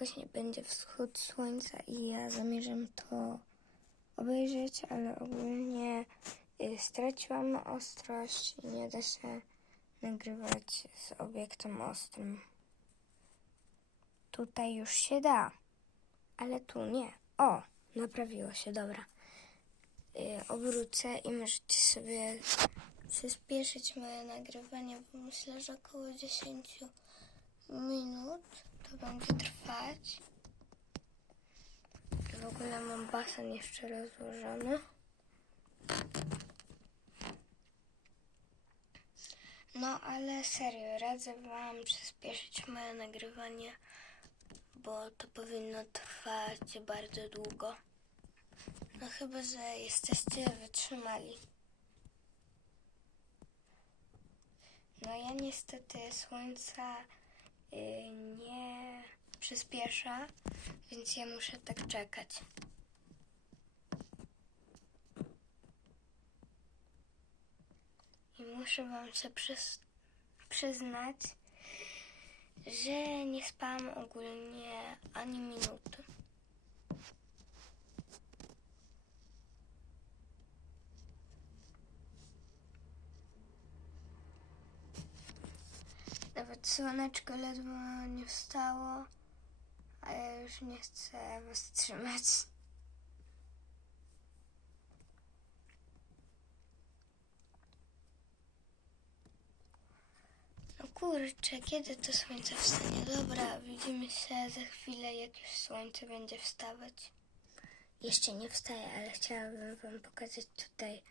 właśnie będzie wschód słońca i ja zamierzam to obejrzeć, ale ogólnie y, straciłam ostrość i nie da się nagrywać z obiektem ostrym. Tutaj już się da, ale tu nie. O, naprawiło się, dobra. Y, obrócę i możecie sobie przyspieszyć moje nagrywanie, bo myślę, że około 10 minut to będzie trwać. I w ogóle mam basen jeszcze rozłożony. No ale serio, radzę Wam przyspieszyć moje nagrywanie, bo to powinno trwać bardzo długo. No chyba, że jesteście wytrzymali. No ja niestety słońca y, nie przyspiesza, więc ja muszę tak czekać. I muszę wam się przyz- przyznać, że nie spałam ogólnie ani minuty. Nawet słoneczko ledwo nie wstało, już nie chcę was trzymać. No kurczę, kiedy to słońce wstanie? Dobra, widzimy się za chwilę, jak już słońce będzie wstawać. Jeszcze nie wstaje, ale chciałabym wam pokazać tutaj.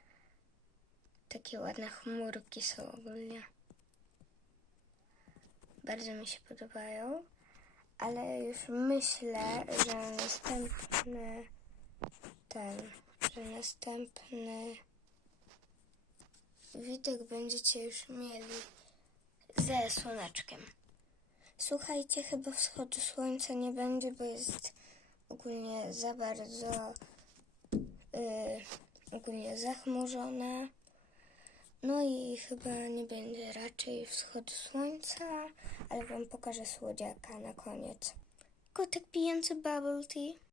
Takie ładne chmurki są ogólnie bardzo mi się podobają, ale już myślę, że następny ten, że następny widok będziecie już mieli ze słoneczkiem. Słuchajcie, chyba wschodu słońca nie będzie, bo jest ogólnie za bardzo yy, ogólnie zachmurzone. No i chyba nie będzie raczej wschodu słońca, ale wam pokażę słodziaka na koniec. Kotek pijący bubble tea.